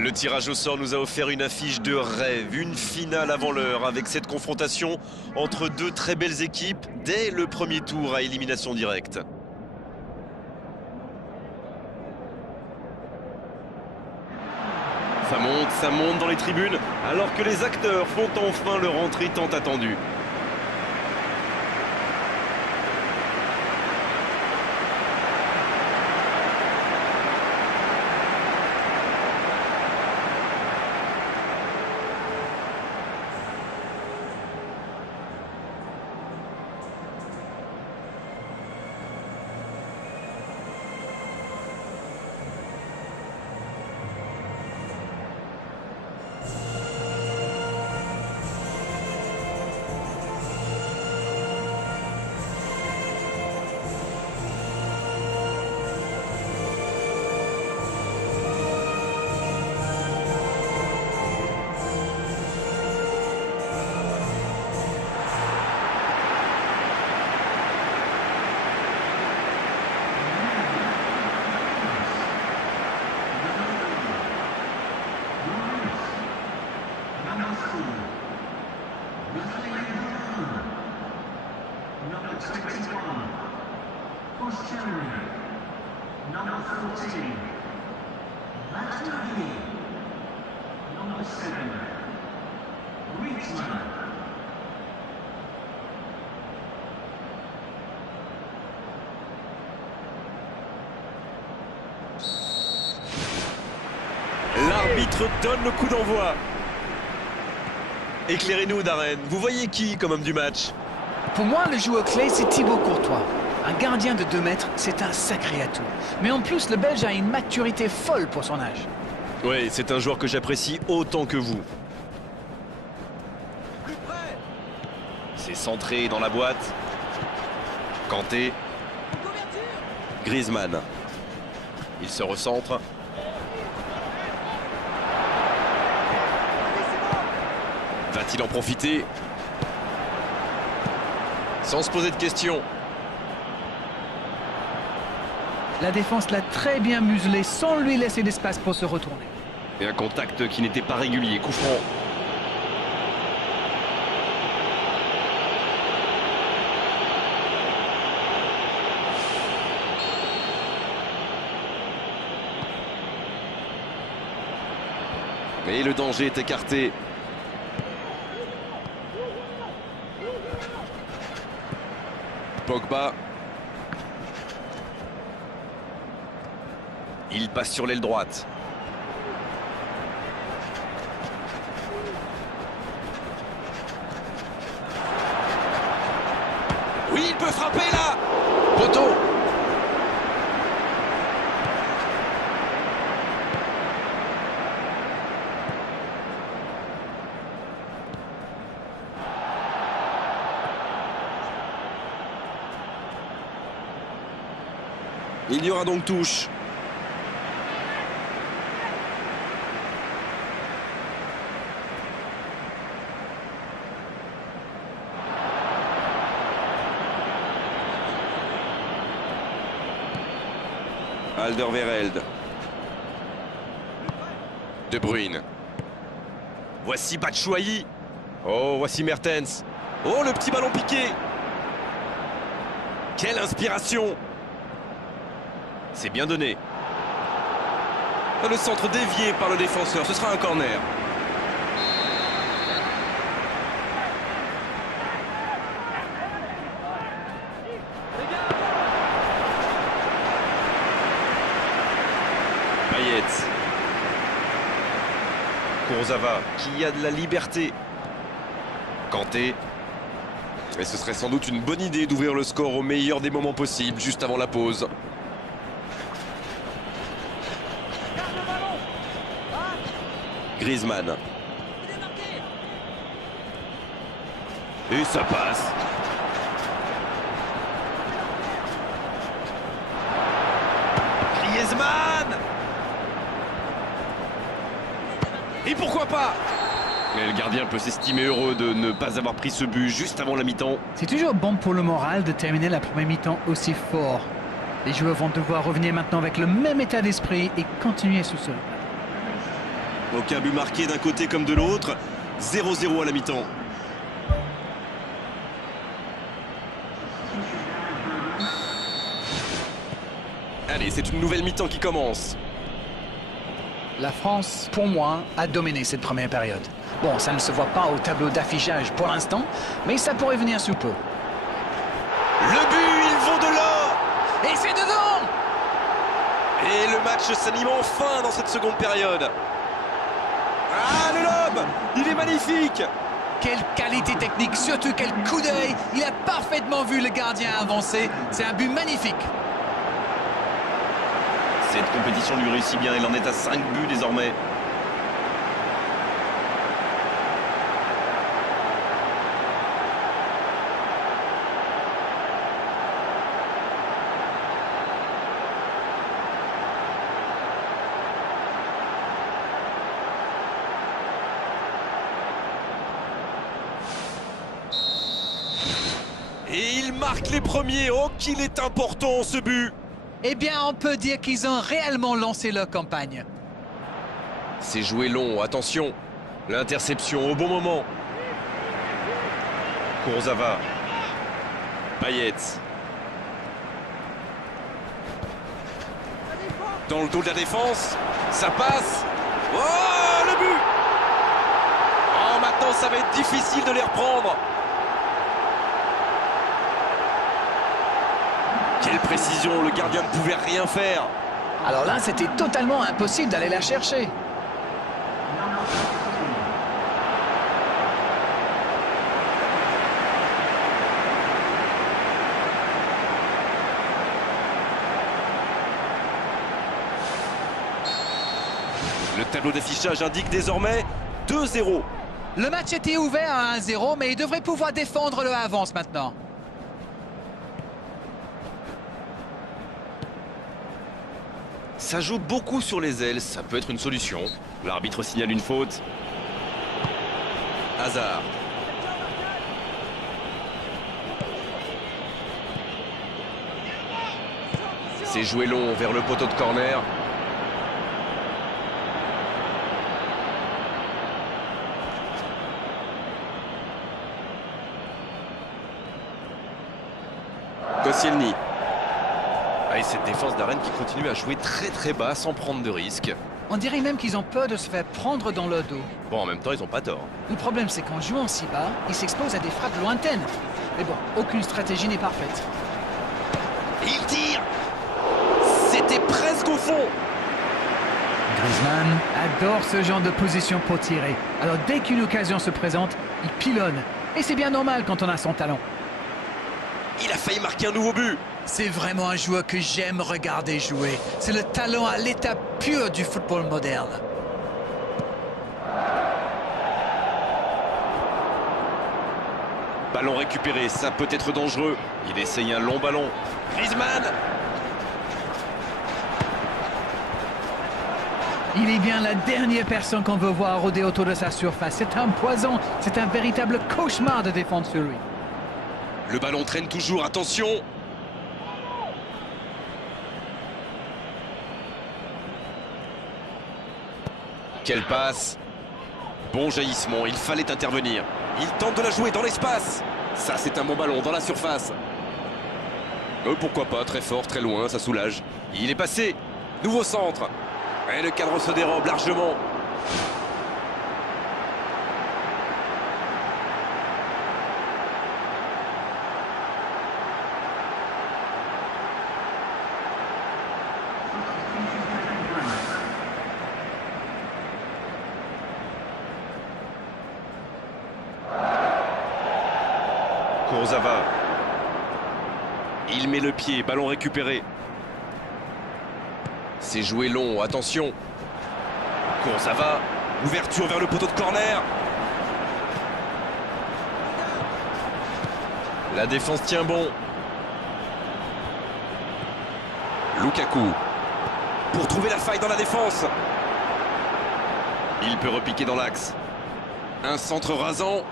Le tirage au sort nous a offert une affiche de rêve, une finale avant l'heure avec cette confrontation entre deux très belles équipes dès le premier tour à élimination directe. Ça monte dans les tribunes alors que les acteurs font enfin leur entrée tant attendue. L'arbitre donne le coup d'envoi. Éclairez-nous, Darren. Vous voyez qui comme homme du match? Pour moi, le joueur clé, c'est Thibaut Courtois. Un gardien de 2 mètres, c'est un sacré atout. Mais en plus, le Belge a une maturité folle pour son âge. Oui, c'est un joueur que j'apprécie autant que vous. C'est centré dans la boîte. Kanté. Griezmann. Il se recentre. Va-t-il en profiter? Sans se poser de questions. La défense l'a très bien muselé sans lui laisser d'espace pour se retourner. Et un contact qui n'était pas régulier. Coup franc. Mais le danger est écarté. Pogba. Il passe sur l'aile droite. Oui, il peut frapper là. Poteau. Il y aura donc touche. Alderweireld. De Bruyne. Voici Batshuayi. Oh, voici Mertens. Oh, le petit ballon piqué. Quelle inspiration. C'est bien donné. Le centre dévié par le défenseur, ce sera un corner. Payet. Kurzawa, qui a de la liberté. Kanté. Et ce serait sans doute une bonne idée d'ouvrir le score au meilleur des moments possibles, juste avant la pause. Griezmann. Et ça passe. Griezmann. Et pourquoi pas? Et le gardien peut s'estimer heureux de ne pas avoir pris ce but juste avant la mi-temps. C'est toujours bon pour le moral de terminer la première mi-temps aussi fort. Les joueurs vont devoir revenir maintenant avec le même état d'esprit et continuer sous ce. Aucun but marqué d'un côté comme de l'autre. 0-0 à la mi-temps. Allez, c'est une nouvelle mi-temps qui commence. La France, pour moi, a dominé cette première période. Bon, ça ne se voit pas au tableau d'affichage pour l'instant, mais ça pourrait venir sous peu. Le but, ils vont de là! Et c'est dedans! Et le match s'anime enfin dans cette seconde période. Ah, le lob! Il est magnifique! Quelle qualité technique, surtout quel coup d'œil! Il a parfaitement vu le gardien avancer. C'est un but magnifique. Cette compétition lui réussit bien, il en est à 5 buts désormais. Et il marque les premiers. Oh, qu'il est important ce but! Eh bien, on peut dire qu'ils ont réellement lancé leur campagne. C'est joué long, attention. L'interception au bon moment. Kurzawa. Payet. Dans le dos de la défense. Ça passe. Oh, le but! Oh, maintenant, ça va être difficile de les reprendre. Quelle précision, le gardien ne pouvait rien faire. Alors là, c'était totalement impossible d'aller la chercher. Le tableau d'affichage indique désormais 2-0. Le match était ouvert à 1-0, mais il devrait pouvoir défendre le avance maintenant. Ça joue beaucoup sur les ailes, ça peut être une solution. L'arbitre signale une faute. Hazard. C'est joué long vers le poteau de corner. Koscielny. Ah, et cette défense d'Arène qui continue à jouer très bas sans prendre de risques. On dirait même qu'ils ont peur de se faire prendre dans le dos. Bon, en même temps, ils n'ont pas tort. Le problème, c'est qu'en jouant si bas, ils s'exposent à des frappes lointaines. Mais bon, aucune stratégie n'est parfaite. Il tire. C'était presque au fond. Griezmann adore ce genre de position pour tirer. Alors dès qu'une occasion se présente, il pilonne. Et c'est bien normal quand on a son talent. Il a failli marquer un nouveau but. C'est vraiment un joueur que j'aime regarder jouer. C'est le talent à l'état pur du football moderne. Ballon récupéré, ça peut être dangereux. Il essaye un long ballon. Griezmann. Il est bien la dernière personne qu'on veut voir rôder autour de sa surface. C'est un poison, c'est un véritable cauchemar de défendre sur lui. Le ballon traîne toujours, attention. Quelle passe. Bon jaillissement, il fallait intervenir. Il tente de la jouer dans l'espace. Ça, c'est un bon ballon dans la surface. Pourquoi pas, très fort, très loin, ça soulage. Il est passé. Nouveau centre. Et le cadre se dérobe largement. Kurzawa. Il met le pied, ballon récupéré. C'est joué long, attention. Kurzawa, ouverture vers le poteau de corner. La défense tient bon. Lukaku. Pour trouver la faille dans la défense. Il peut repiquer dans l'axe. Un centre rasant.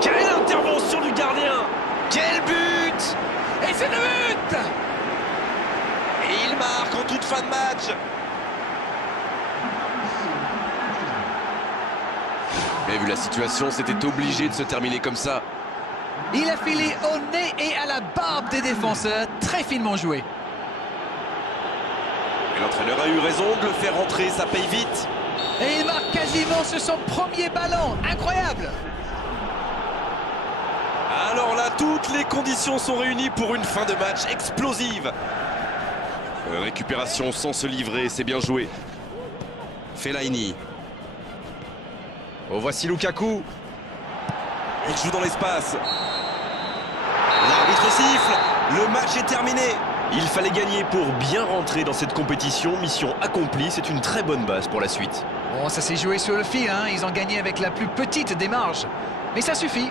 Quelle intervention du gardien! Quel but! Et c'est le but! Et il marque en toute fin de match. Ouais, vu la situation, c'était obligé de se terminer comme ça. Il a filé au nez et à la barbe des défenseurs. Très finement joué. Et l'entraîneur a eu raison de le faire rentrer, ça paye vite. Et il marque quasiment sur son premier ballon. Incroyable! Alors là, toutes les conditions sont réunies pour une fin de match explosive. Récupération sans se livrer, c'est bien joué. Fellaini. Oh, voici Lukaku. Il joue dans l'espace. L'arbitre siffle. Le match est terminé. Il fallait gagner pour bien rentrer dans cette compétition. Mission accomplie, c'est une très bonne base pour la suite. Bon, ça s'est joué sur le fil, hein. Ils ont gagné avec la plus petite des marges. Mais ça suffit.